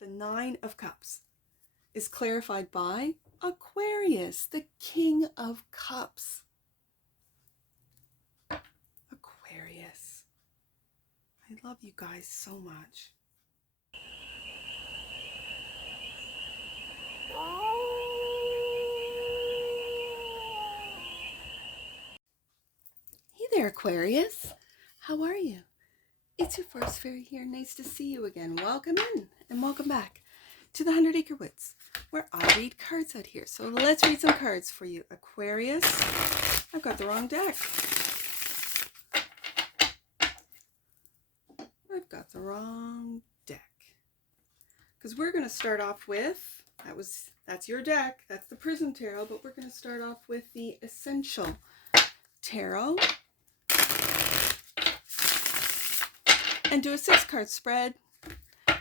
The Nine of Cups is clarified by Aquarius, the King of Cups. Aquarius. I love you guys so much. Hey there, Aquarius. How are you? It's your first fairy here. Nice to see you again. Welcome in and welcome back to the 100 Acre Woods, where I read cards out here. So let's read some cards for you, Aquarius. I've got the wrong deck. I've got the wrong deck. Because we're going to start off with, that's your deck, that's the PRISM Tarot, but we're going to start off with the Essential Tarot. And do a 6-card spread,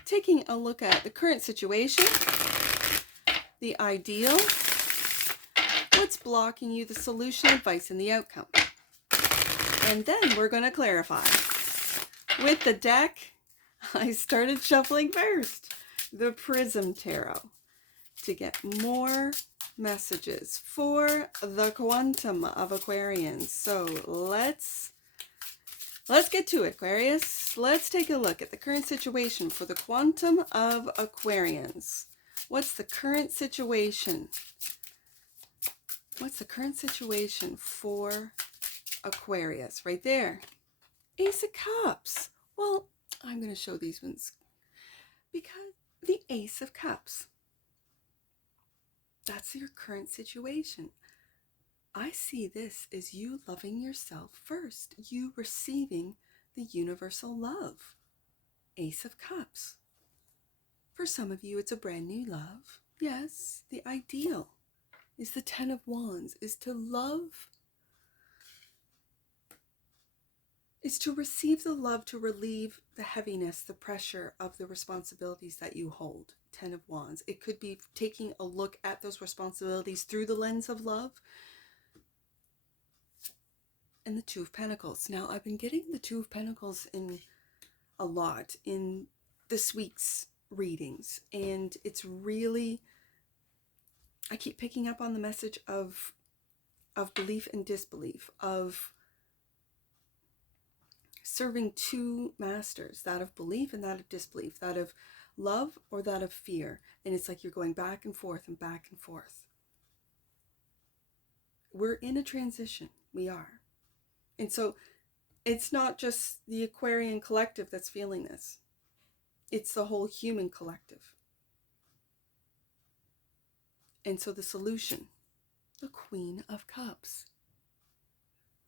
taking a look at the current situation, the ideal, what's blocking you, the solution, advice, and the outcome. And then we're going to clarify. With the deck, I started shuffling first, the PRISM Tarot, to get more messages for the quantum of Aquarians. So let's get to it, Aquarius. Let's take a look at the current situation for the quantum of Aquarians. What's the current situation? What's the current situation for Aquarius? Right there. Ace of Cups. Well, I'm going to show these ones because the Ace of Cups. That's your current situation. I see this as you loving yourself first, you receiving the universal love. Ace of Cups. For some of you, it's a brand new love. Yes, the ideal is the 10 of Wands, is to love, is to receive the love to relieve the heaviness, the pressure of the responsibilities that you hold. 10 of Wands. It could be taking a look at those responsibilities through the lens of love. And the Two of Pentacles. Now, I've been getting the Two of Pentacles in a lot in this week's readings, and it's really, I keep picking up on the message of belief and disbelief, of serving two masters, that of belief and that of disbelief, that of love or that of fear. And it's like you're going back and forth and back and forth. We're in a transition. We are. And so it's not just the Aquarian collective that's feeling this. It's the whole human collective. And so the solution, the Queen of Cups.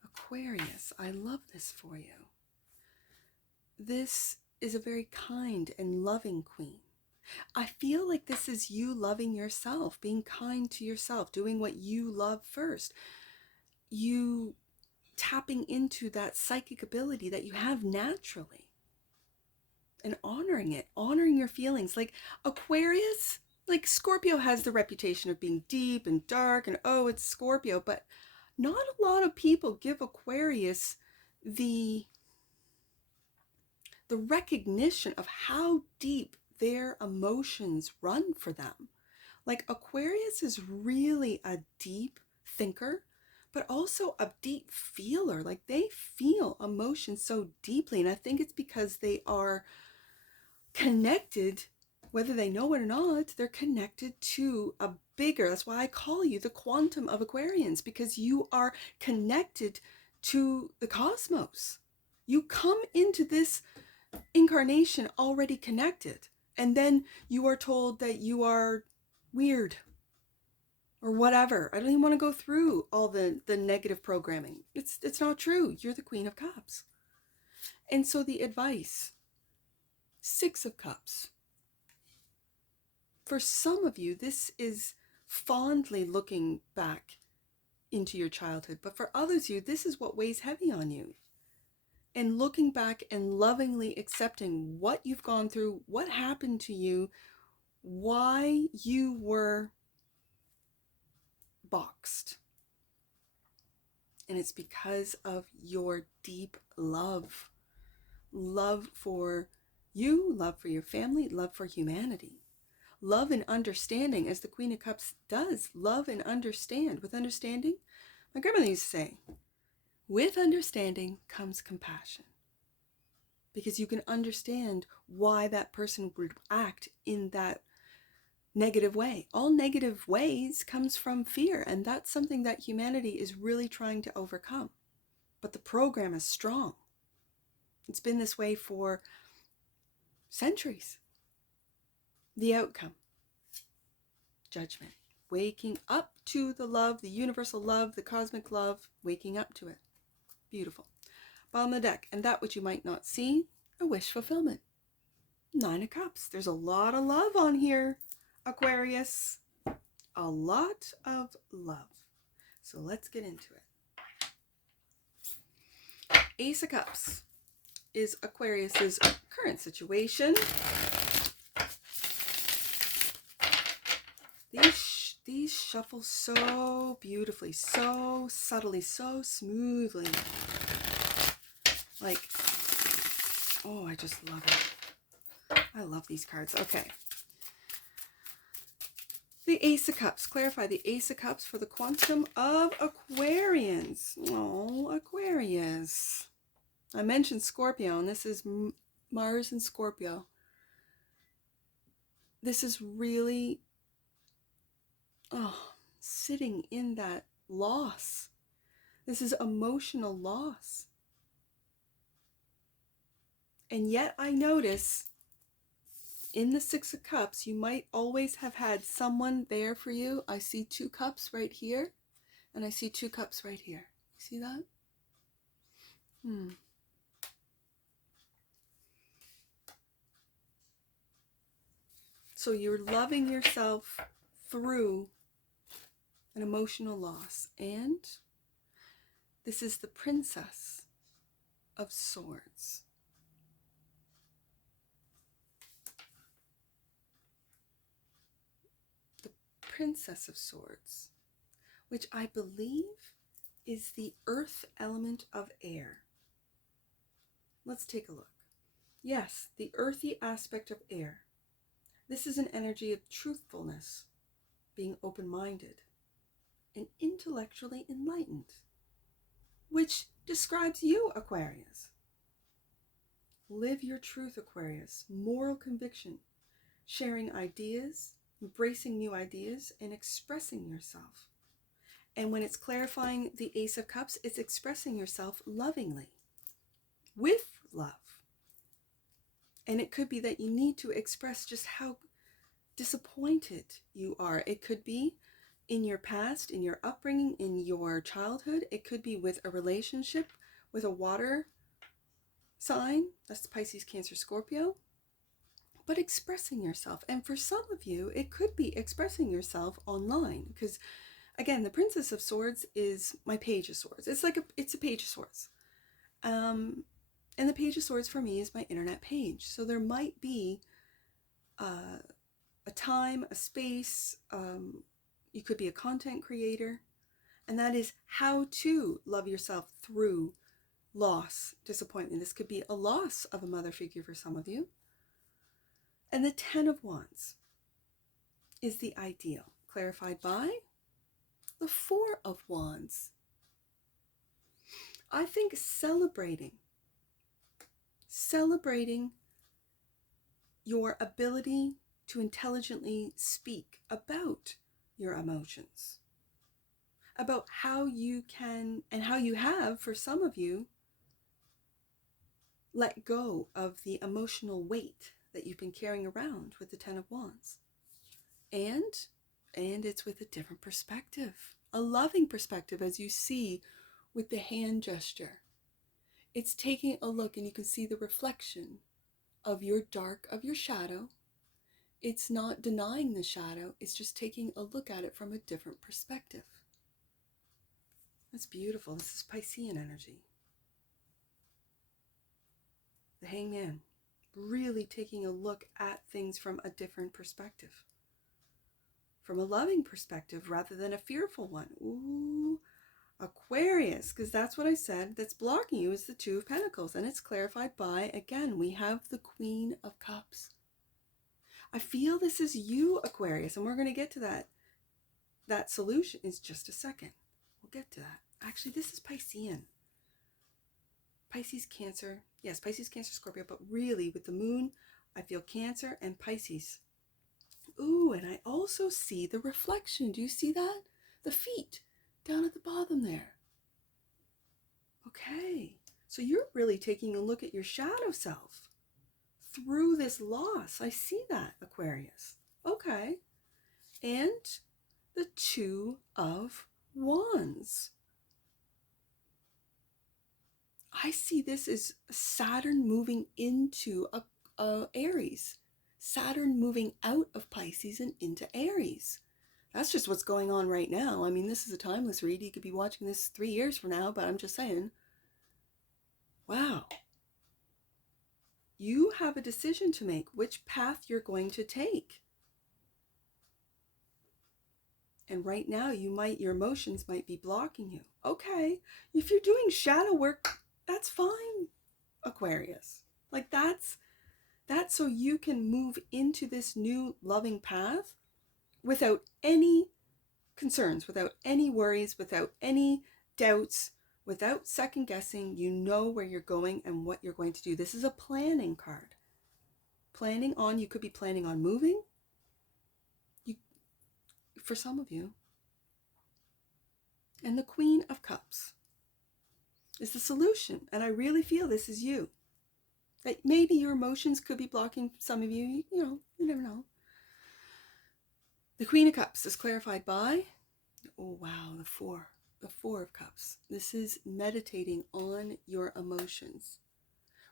Aquarius, I love this for you. This is a very kind and loving queen. I feel like this is you loving yourself, being kind to yourself, doing what you love first. You tapping into that psychic ability that you have naturally and honoring it, honoring your feelings. Like Aquarius, like Scorpio has the reputation of being deep and dark and oh, it's Scorpio, but not a lot of people give Aquarius the recognition of how deep their emotions run for them. Like Aquarius is really a deep thinker, but also a deep feeler. Like they feel emotions so deeply. And I think it's because they are connected, whether they know it or not, they're connected to a bigger, that's why I call you the quantum of Aquarians, because you are connected to the cosmos. You come into this incarnation already connected, and then you are told that you are weird or whatever. I don't even want to go through all the negative programming. It's not true. You're the Queen of Cups. And so the advice, 6 of Cups. For some of you, this is fondly looking back into your childhood, but for others of you, this is what weighs heavy on you. And looking back and lovingly accepting what you've gone through, what happened to you, why you were boxed. And it's because of your deep love for You, love for your family, love for humanity. Love and understanding, as the Queen of Cups does. Love and understand. With understanding, my grandmother used to say, with understanding comes compassion. Because you can understand why that person would act in that negative way. All negative ways comes from fear, and that's something that humanity is really trying to overcome. But the program is strong. It's been this way for centuries. The outcome, judgment. Waking up to the love, the universal love, the cosmic love, waking up to it. Beautiful. Bottom of the deck, and that which you might not see, a wish fulfillment. 9 of Cups. There's a lot of love on here, Aquarius. A lot of love. So let's get into it. Ace of Cups is Aquarius's current situation. These shuffle so beautifully, so subtly, so smoothly. Like, oh, I just love it. I love these cards. Okay. The Ace of Cups. Clarify the Ace of Cups for the quantum of Aquarians. Oh, Aquarius. I mentioned Scorpio, and this is Mars and Scorpio. This is really, sitting in that loss. This is emotional loss. And yet I notice in the 6 of Cups, you might always have had someone there for you. I see 2 cups right here, and I see 2 cups right here. See that? So you're loving yourself through an emotional loss. And this is the Princess of Swords. The Princess of Swords, which I believe is the earth element of air. Let's take a look. Yes, the earthy aspect of air. This is an energy of truthfulness, being open-minded, and intellectually enlightened, which describes you, Aquarius. Live your truth, Aquarius. Moral conviction, sharing ideas, embracing new ideas, and expressing yourself. And when it's clarifying the Ace of Cups, it's expressing yourself lovingly, with love. And it could be that you need to express just how disappointed you are. It could be in your past, in your upbringing, in your childhood. It could be with a relationship with a water sign. That's Pisces, Cancer, Scorpio. But expressing yourself. And for some of you, it could be expressing yourself online. Because, again, the Princess of Swords is my Page of Swords. It's a Page of Swords. And the Page of Swords for me is my internet page. So there might be a time, a space, you could be a content creator, and that is how to love yourself through loss, disappointment. This could be a loss of a mother figure for some of you. And the 10 of Wands is the ideal, clarified by the 4 of Wands. I think celebrating your ability to intelligently speak about your emotions, about how you can, and how you have, for some of you, let go of the emotional weight that you've been carrying around with the 10 of Wands. And it's with a different perspective, a loving perspective, as you see with the hand gesture. It's taking a look, and you can see the reflection of your dark, of your shadow. It's not denying the shadow, it's just taking a look at it from a different perspective. That's beautiful. This is Piscean energy. The Hangman, really taking a look at things from a different perspective. From a loving perspective rather than a fearful one. Ooh, Aquarius, because that's what I said, that's blocking you is the Two of Pentacles, and it's clarified by, again, we have the Queen of Cups. I feel this is you, Aquarius, and we're going to get to that solution in just a second. We'll get to that. Actually, this is Piscean. Pisces, Cancer. Yes, Pisces, Cancer, Scorpio, but really with the moon, I feel Cancer and Pisces. Ooh, and I also see the reflection. Do you see that? The feet down at the bottom there. Okay, so you're really taking a look at your shadow self through this loss. I see that, Aquarius. Okay, and the Two of Wands. I see this as Saturn moving into a Aries. Saturn moving out of Pisces and into Aries. That's just what's going on right now. I mean, this is a timeless read. You could be watching this 3 years from now, but I'm just saying. Wow. You have a decision to make, which path you're going to take. And right now, your emotions might be blocking you. Okay, if you're doing shadow work, that's fine, Aquarius. Like that's so you can move into this new loving path without any concerns, without any worries, without any doubts, without second guessing. You know where you're going and what you're going to do. This is a planning card. You could be planning on moving. For some of you. And the Queen of Cups is the solution. And I really feel this is you. That maybe your emotions could be blocking some of you. You never know. The Queen of Cups is clarified by, oh wow, the Four of Cups. This is meditating on your emotions,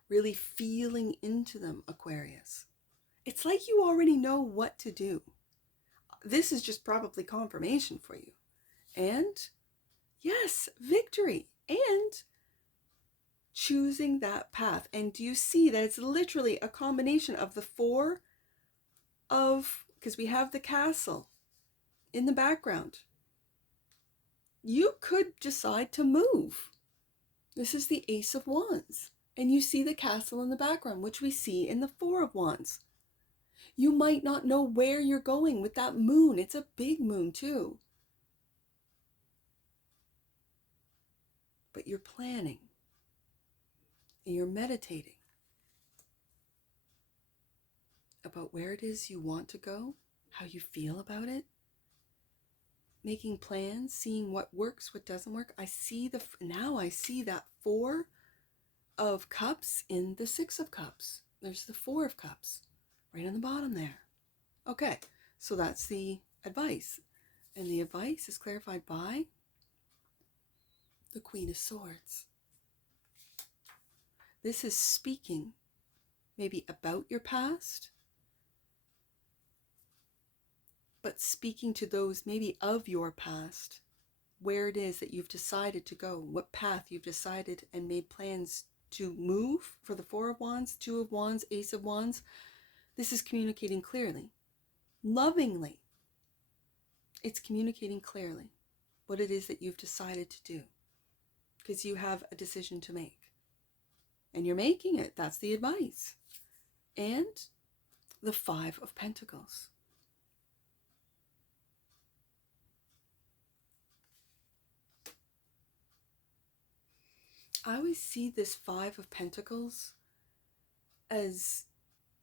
really feeling into them, Aquarius. It's like you already know what to do. This is just probably confirmation for you. And yes, victory and choosing that path. And do you see that it's literally a combination of the four of, because we have the castle in the background. You could decide to move. This is the Ace of Wands. And you see the castle in the background, which we see in the Four of Wands. You might not know where you're going with that moon. It's a big moon too. But you're planning. And you're meditating about where it is you want to go, how you feel about it, making plans, seeing what works, what doesn't work. Now I see that Four of Cups in the Six of Cups. There's the Four of Cups right on the bottom there. Okay, so that's the advice. And the advice is clarified by the Queen of Swords. This is speaking maybe about your past, but speaking to those maybe of your past, where it is that you've decided to go, what path you've decided and made plans to move for the Four of Wands, Two of Wands, Ace of Wands. This is communicating clearly, lovingly. It's communicating clearly what it is that you've decided to do, because you have a decision to make. And you're making it. That's the advice. And the Five of Pentacles. I always see this Five of Pentacles as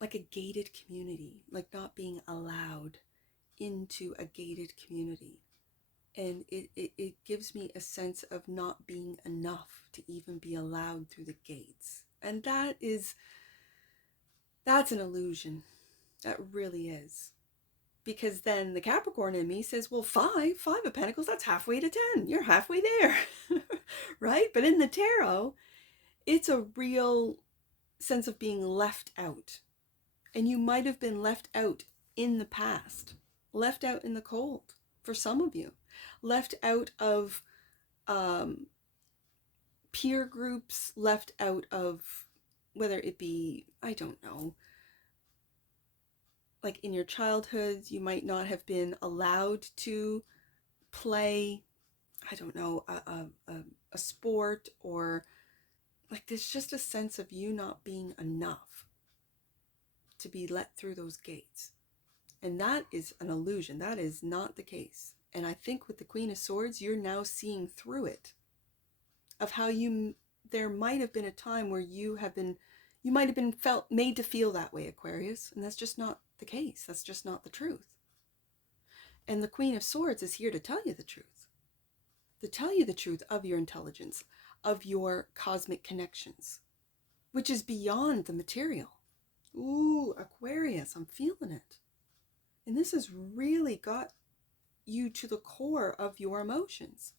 like a gated community, like not being allowed into a gated community. And it gives me a sense of not being enough to even be allowed through the gates. And that's an illusion. That really is. Because then the Capricorn in me says, well, five of Pentacles, that's halfway to 10. You're halfway there, right? But in the tarot, it's a real sense of being left out. And you might have been left out in the past, left out in the cold for some of you, left out of peer groups, left out of whether it be, I don't know, like in your childhood, you might not have been allowed to play I don't know, a sport, or like there's just a sense of you not being enough to be let through those gates. And that is an illusion. That is not the case. And I think with the Queen of Swords, you're now seeing through it, of how there might have been a time where you might have been made to feel that way, Aquarius. And that's just not the case. That's just not the truth. And the Queen of Swords is here to tell you the truth. To tell you the truth of your intelligence, of your cosmic connections, which is beyond the material. Ooh, Aquarius, I'm feeling it. And this has really got you to the core of your emotions.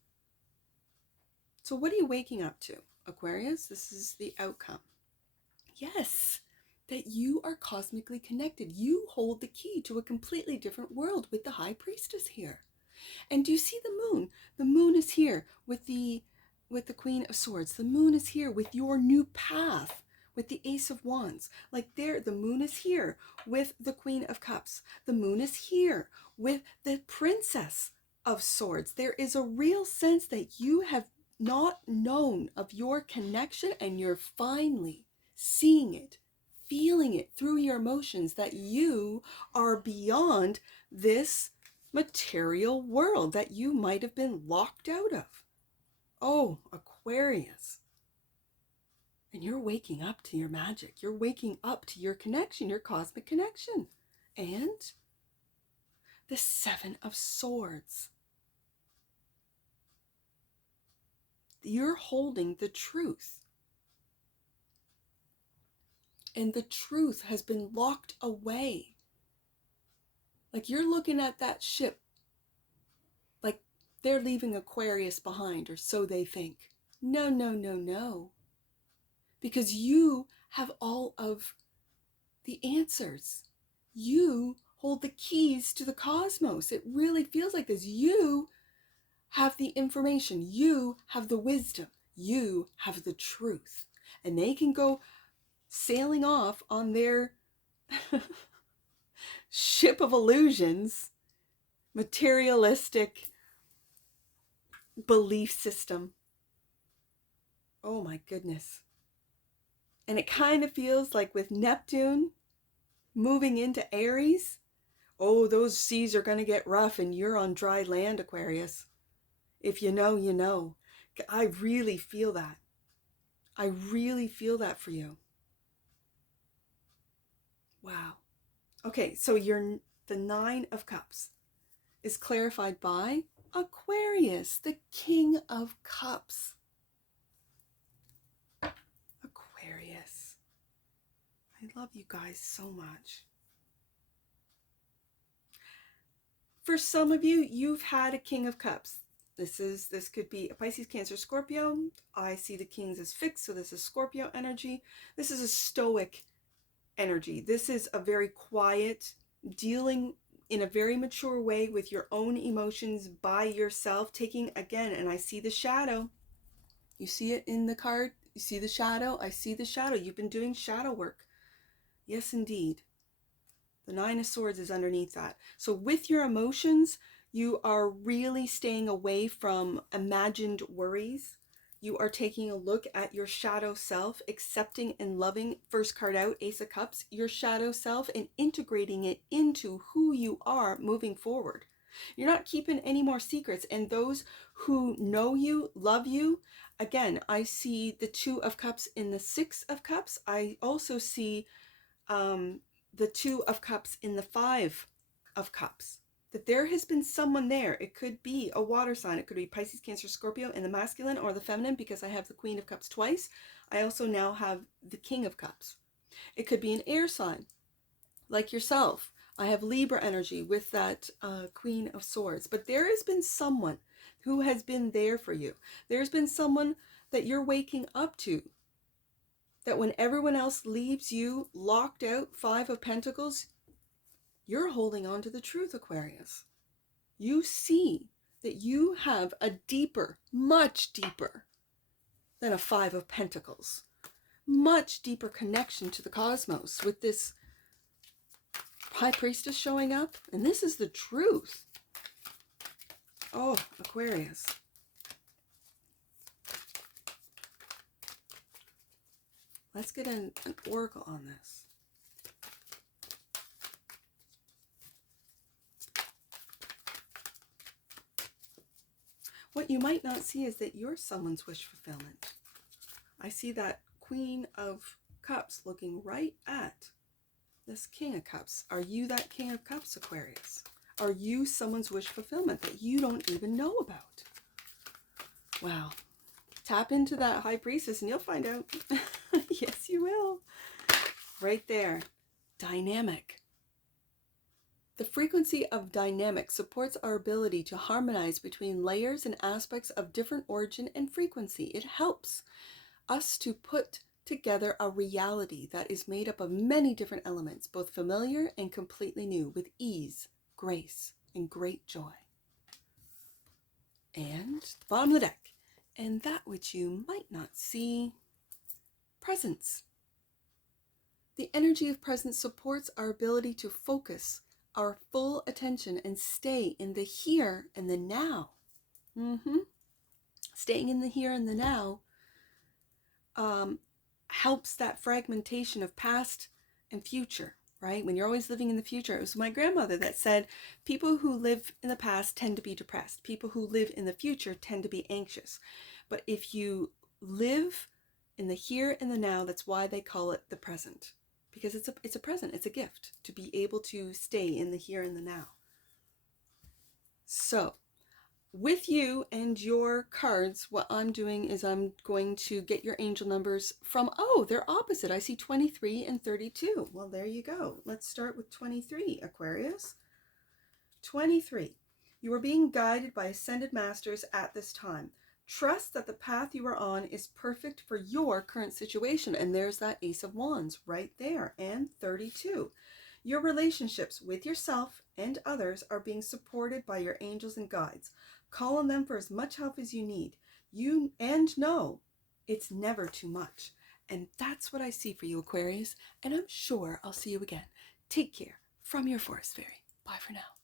So what are you waking up to, Aquarius? This is the outcome. Yes, that you are cosmically connected. You hold the key to a completely different world with the High Priestess here. And do you see the moon? The moon is here with the Queen of Swords. The moon is here with your new path, with the Ace of Wands. Like there, the moon is here with the Queen of Cups. The moon is here with the Princess of Swords. There is a real sense that you have not known of your connection, and you're finally seeing it, feeling it through your emotions, that you are beyond this material world that you might have been locked out of. Oh, Aquarius. And you're waking up to your magic. You're waking up to your connection, your cosmic connection. And the Seven of Swords. You're holding the truth. And the truth has been locked away. Like you're looking at that ship, like they're leaving Aquarius behind, or so they think. No, no, no, no. Because you have all of the answers. You hold the keys to the cosmos. It really feels like this. You have the information. You have the wisdom. You have the truth. And they can go sailing off on their ship of illusions, materialistic belief system. Oh my goodness. And it kind of feels like with Neptune moving into Aries, oh, those seas are going to get rough and you're on dry land, Aquarius. If you know, you know. I really feel that. I really feel that for you. Wow. Okay, so the Nine of Cups is clarified by Aquarius, the King of Cups. Aquarius. I love you guys so much. For some of you, you've had a King of Cups. This could be a Pisces, Cancer, Scorpio. I see the Kings as fixed, so this is Scorpio energy. This is a stoic energy. This is a very quiet, dealing in a very mature way with your own emotions by yourself, taking, again, and I see the shadow. You see it in the card? You see the shadow? I see the shadow. You've been doing shadow work. Yes, indeed. The Nine of Swords is underneath that. So with your emotions, you are really staying away from imagined worries. You are taking a look at your shadow self, accepting and loving, first card out, Ace of Cups, your shadow self, and integrating it into who you are moving forward. You're not keeping any more secrets. And those who know you, love you, again, I see the Two of Cups in the Six of Cups. I also see the Two of Cups in the Five of Cups. That there has been someone there. It could be a water sign. It could be Pisces, Cancer, Scorpio in the masculine or the feminine, because I have the Queen of Cups twice. I also now have the King of Cups. It could be an air sign, like yourself. I have Libra energy with that Queen of Swords. But there has been someone who has been there for you. There's been someone that you're waking up to, that when everyone else leaves you locked out, Five of Pentacles, you're holding on to the truth, Aquarius. You see that you have a deeper, much deeper than a Five of Pentacles, much deeper connection to the cosmos with this High Priestess showing up. And this is the truth. Oh, Aquarius. Let's get an oracle on this. What you might not see is that you're someone's wish fulfillment. I see that Queen of Cups looking right at this King of Cups. Are you that King of Cups, Aquarius? Are you someone's wish fulfillment that you don't even know about? Wow. Tap into that High Priestess and you'll find out. Yes, you will. Right there. Dynamic. The frequency of dynamic supports our ability to harmonize between layers and aspects of different origin and frequency. It helps us to put together a reality that is made up of many different elements, both familiar and completely new, with ease, grace, and great joy. And the bottom of the deck, and that which you might not see, presence. The energy of presence supports our ability to focus our full attention and stay in the here and the now. Staying in the here and the now helps that fragmentation of past and future, right? When you're always living in the future. It was my grandmother that said, people who live in the past tend to be depressed. People who live in the future tend to be anxious. But if you live in the here and the now, that's why they call it the present. Because it's a present, it's a gift to be able to stay in the here and the now. So, with you and your cards, what I'm doing is I'm going to get your angel numbers from, oh, they're opposite. I see 23 and 32. Well, there you go. Let's start with 23, Aquarius. 23. You are being guided by ascended masters at this time. Trust that the path you are on is perfect for your current situation. And there's that Ace of Wands right there. And 32. Your relationships with yourself and others are being supported by your angels and guides. Call on them for as much help as you need. And know it's never too much. And that's what I see for you, Aquarius. And I'm sure I'll see you again. Take care from your Forest Fairy. Bye for now.